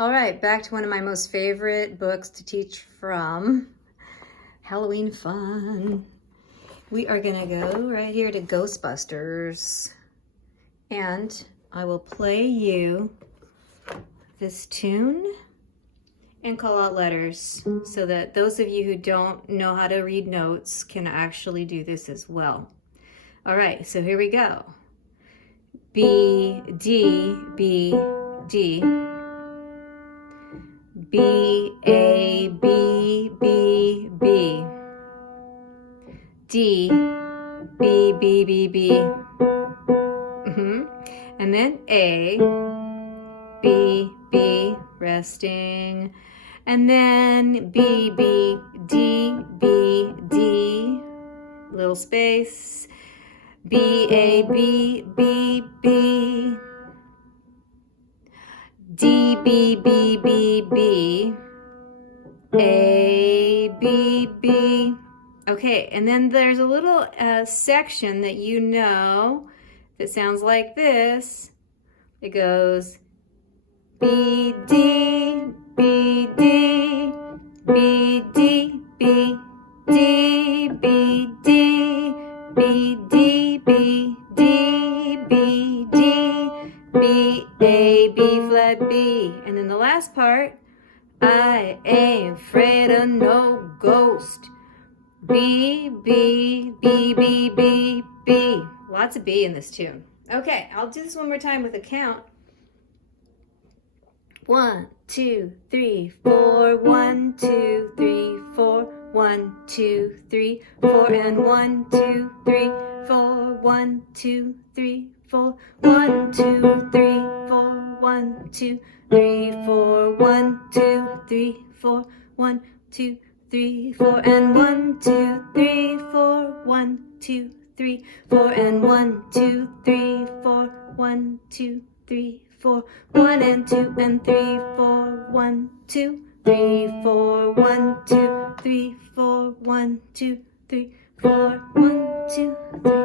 All right, back to one of my most favorite books to teach from. Halloween fun. We are gonna go right here to Ghostbusters. And I will play you this tune and call out letters so that those of you who don't know how to read notes can actually do this as well. All right, so here we go. B, D, B, D. B, A, B, B, B. D, B, B, B, B. And then A, B, B, resting. And then B, B, D, B, D, little space. B, A, B, B, B. D, B, B, B, B. A, B, B. Okay, and then there's a little section that you know that sounds like this. It goes B, D, B, D, B, D, B, D, B, D, B, D, B, D, B, D, B, A, B flat B. And then the last part, I ain't afraid of no ghost. B, B, B, B, B, B. Lots of B in this tune. Okay, I'll do this one more time with a count. 1, 2, 3, 4. 1, 2, 3, 4. 1, 2, 3, 4. And 1, 2, 3, 4. 1, 2, 3, 4. 1, 2, 3, 4. 1, 2, 3, 4. 1, 2, 3, 4. 1, 2, 3, 4. And 1, 2, 3, 4. 1, 2, 3, 4. And 1, 2, 3, 4. 1, 2, 3, 4. 1 and 2 and 3, 4. 1, 2, 3, 4. 1, 2, 3, 4. 1, 2, 3, 4. 1, 2,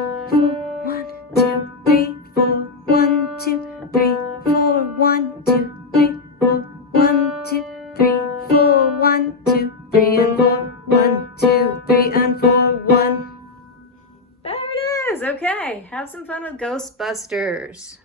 3, 4. 1, 2, 3, 4. 1, 2, 3, 4. 1, 2, 3, 4. 1, 2, 3, 4. 1, 2, 3 and 4. 1, 2, 3 and 4. 1. There it is. Okay, have some fun with Ghostbusters.